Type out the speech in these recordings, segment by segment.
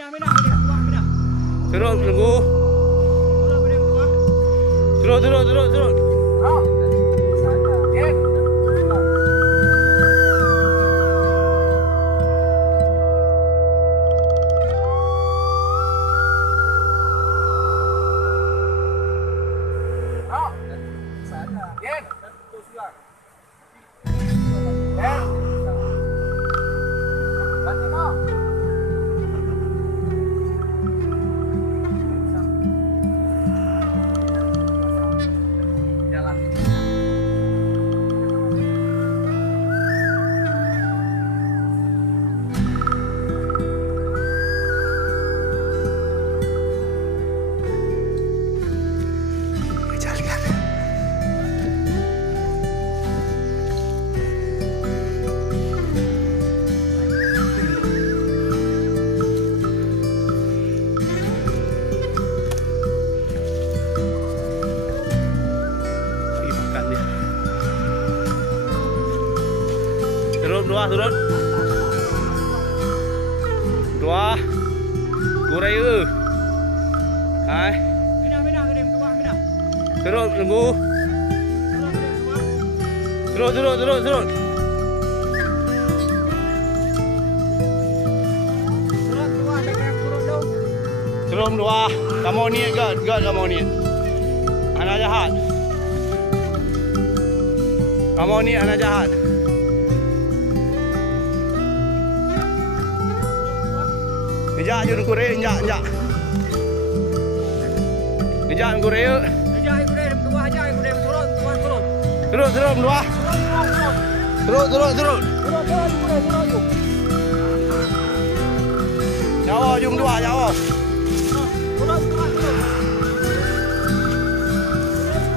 Turun, tunggu. Turun. Turun. Dua. Kurai ke? Hai. Turun, tunggu. Turun. Turun dua. Kamu ni gad kamu ni. Anak jahat. Kamu ni anak jahat. Ngejak je Kure, ngejak. Ngejak Kure. Turun dua. Turun. Jawa jum dua, Jawa.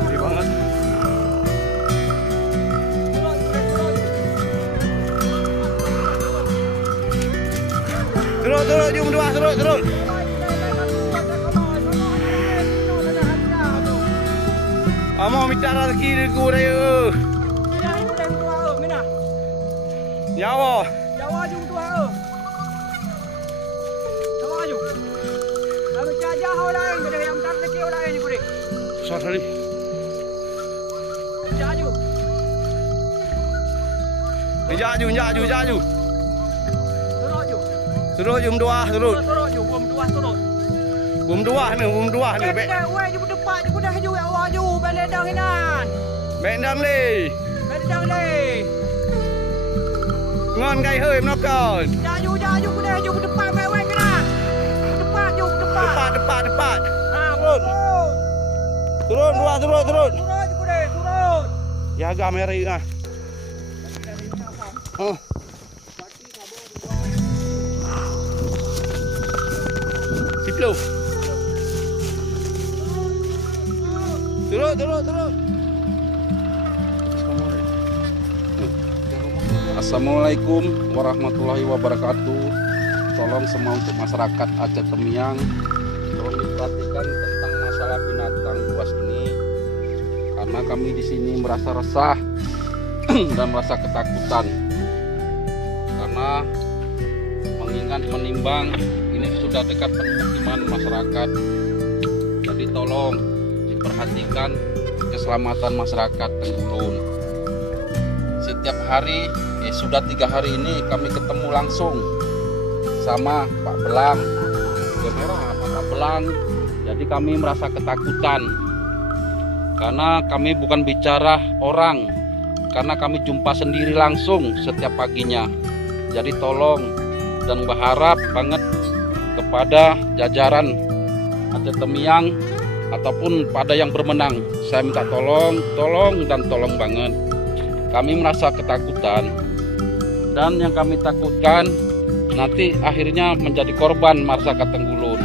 Gede banget. Turun, jum dua, turun. Kamu minta rezeki di Kure. Jawa jum dua. Jawa jum. Lalu caja orang gede yang minta rezeki orang ini Kure. Sorry. Jaju. Jaju. Turun jum dua, turun. Bum dua ni. Bek. Wei jum depan je dah ju awak ju beledang inan. Beledang le. Ngon gai hơi menokon. Jaju dah ju depan wei kena. Depan. Depan. Turun. Turun. Jaga meri ah. Oh. Siplo. Turun. Assalamualaikum warahmatullahi wabarakatuh. Tolong semua untuk masyarakat Aceh Temiang, tolong diperhatikan tentang masalah binatang buas ini, karena kami di sini merasa resah dan merasa ketakutan karena mengingat menimbang ini sudah dekat pemukiman masyarakat. Jadi tolong diperhatikan keselamatan masyarakat Tenggulun. Setiap hari, sudah 3 hari ini kami ketemu langsung sama Pak Belang, Pak Belang. Jadi kami merasa ketakutan karena kami bukan bicara orang, karena kami jumpa sendiri langsung setiap paginya. Jadi tolong dan berharap banget kepada jajaran Aceh Temiang ataupun pada yang bermenang, saya minta tolong banget. Kami merasa ketakutan, dan yang kami takutkan nanti akhirnya menjadi korban masyarakat Tenggulun,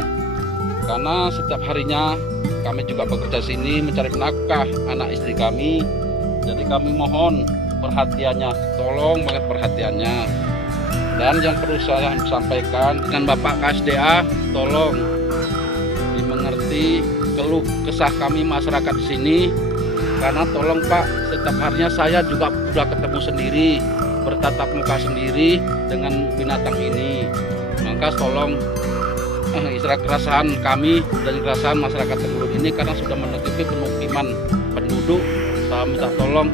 karena setiap harinya kami juga bekerja sini mencari nafkah anak istri kami. Jadi kami mohon perhatiannya, tolong banget perhatiannya. Dan yang perlu saya sampaikan dengan Bapak KSDA, tolong dimengerti keluh kesah kami masyarakat di sini, karena tolong Pak, setiap harinya saya juga sudah ketemu sendiri, bertatap muka sendiri dengan binatang ini. Maka tolong istilah keresahan kami dan keresahan masyarakat Tenggulun ini karena sudah menutupi pemukiman penduduk. Saya minta tolong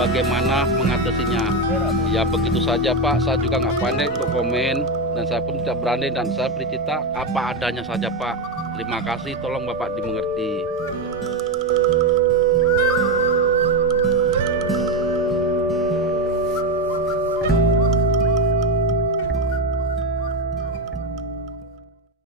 bagaimana mengatasinya. Ya begitu saja Pak, saya juga nggak pandai untuk komen dan saya pun tidak berani dan saya bercerita apa adanya saja Pak. Terima kasih, tolong Bapak dimengerti.